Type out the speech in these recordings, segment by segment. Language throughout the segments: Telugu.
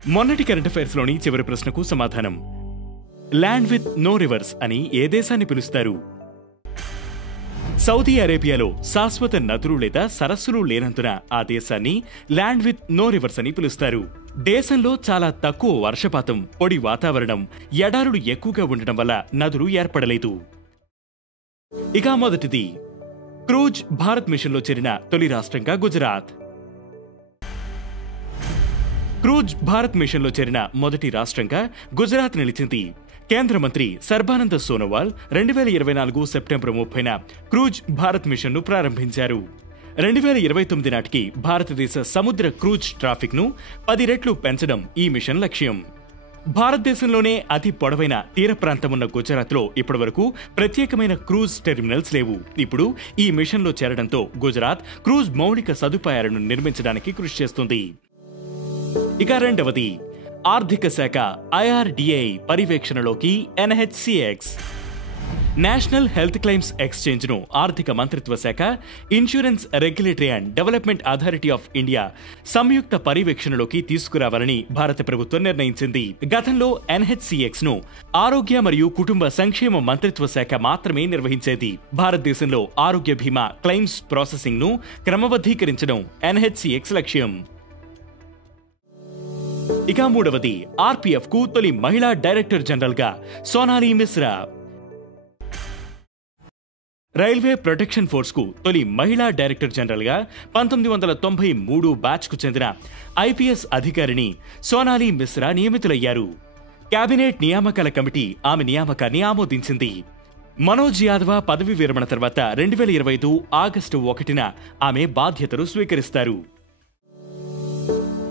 మొన్నటి కరెంట్ అఫైర్స్ లోని చివరి ప్రశ్నకు సమాధానం. ల్యాండ్ విత్ నో రివర్స్ అని ఏ దేశాన్ని పిలుస్తారు? సౌదీ అరేబియాలో శాశ్వత నదులు లేదా సరస్సులు లేనందున ఆ దేశాన్ని ల్యాండ్ విత్ నో రివర్స్ అని పిలుస్తారు. దేశంలో చాలా తక్కువ వర్షపాతం, పొడి వాతావరణం, ఎడారులు ఎక్కువగా ఉండటం వల్ల నదులు ఏర్పడలేదు. ఇక మొదటిది, క్రూజ్ భారత్ మిషన్లో చేరిన తొలి రాష్ట్రంగా గుజరాత్. క్రూజ్ భారత్ మిషన్లో చేరిన మొదటి రాష్ట్రంగా గుజరాత్ నిలిచింది. కేంద్ర మంత్రి సర్బానంద సోనోవాల్ 2024 సెప్టెంబర్ 30న క్రూజ్ భారత్ మిషన్ను ప్రారంభించారు. 2029 నాటికి భారతదేశ సముద్ర క్రూజ్ ట్రాఫిక్ ను 10 రెట్లు పెంచడం ఈ మిషన్ లక్ష్యం. భారతదేశంలోనే అతి పొడవైన తీర ప్రాంతమున్న గుజరాత్లో ఇప్పటివరకు ప్రత్యేకమైన క్రూజ్ టెర్మినల్స్ లేవు. ఇప్పుడు ఈ మిషన్లో చేరడంతో గుజరాత్ క్రూజ్ మౌలిక సదుపాయాలను నిర్మించడానికి కృషి చేస్తుంది. ఇక రెండవది, ఆర్థిక శాఖ IRDA పర్యవేక్షణలోకి NHCX. National health claims exchange ను ఆర్థిక మంత్రిత్వ శాఖ, insurance regulatory and development authority of India సంయుక్త పర్యవేక్షణలోకి తీసుకురావాలని భారత ప్రభుత్వం నిర్ణయించింది. గతంలో NHCX ను ఆరోగ్య మరియు కుటుంబ సంక్షేమ మంత్రిత్వ శాఖ మాత్రమే నిర్వహించేది. భారతదేశంలో ఆరోగ్య బీమా క్లెయిమ్స్ ప్రాసెసింగ్ ను క్రమబద్ధీకరించడం NHCX లక్ష్యం. ఇక మూడవది, RPF కు తొలి మహిళా డైరెక్టర్ జనరల్ గా Sonali Mishra. Railway protection force కు తొలి మహిళా డైరెక్టర్ జనరల్ గా 1993 బ్యాచ్ కు చెందిన IPS అధికారిని సోనాలి మిశ్రా నియమితులయ్యారు. కేబినెట్ నియామకాల కమిటీ ఆమె నియామకాన్ని ఆమోదించింది. మనోజ్ యాదవ పదవి విరమణ తర్వాత 2025 ఆగస్టు 1న ఆమె బాధ్యతలు స్వీకరిస్తారు.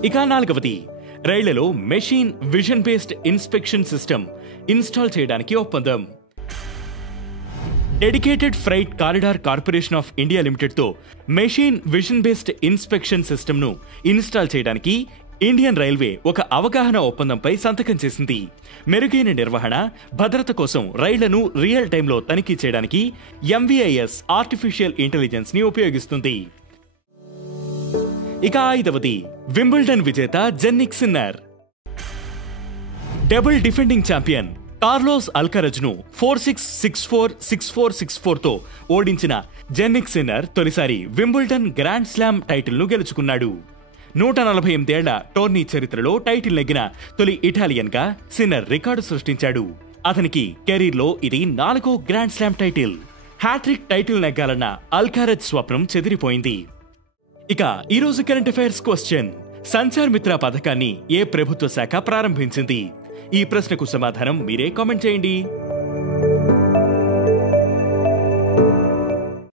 ఇక నాలుగవది, రైళ్లలో machine vision based inspection system install చేయడానికి ఒప్పందం. Dedicated freight corridor corporation of India limited తో machine vision based inspection system ను ఇన్స్టాల్ చేయడానికి ఇండియన్ రైల్వే ఒక అవగాహన ఒప్పందంపై సంతకం చేసింది. మెరుగైన నిర్వహణ, భద్రత కోసం రైళ్లను రియల్ టైంలో తనిఖీ చేయడానికి MVIS ఆర్టిఫిషియల్ ఇంటెలిజెన్స్ ని ఉపయోగిస్తుంది. ఇక ఐదవది, వింబుల్డన్ విజేత Jannik Sinner. Double defending champion Carlos Alcaraz ను 4-6, 6-4, 6-4, 6-4 తో ఓడించిన జెన్నిక్ సిన్నర్ తొలిసారి వింబుల్డన్ గ్రాండ్ స్లామ్ టైటిల్ ను గెలుచుకున్నాడు. 148 ఏళ్ల టోర్నీ చరిత్రలో టైటిల్ నెగ్గిన తొలి ఇటాలియన్ గా సిన్నర్ రికార్డు సృష్టించాడు. అతనికి కెరీర్లో ఇది 4వ grand slam title. Hat trick title నెగ్గాలన్న అల్కారజ్ స్వప్నం చెదిరిపోయింది. ఇక ఈరోజు కరెంట్ అఫైర్స్ క్వశ్చన్, సంచార్ మిత్ర పథకాన్ని ఏ ప్రభుత్వ శాఖ ప్రారంభించింది? ఈ ప్రశ్నకు సమాధానం మీరే కామెంట్ చేయండి.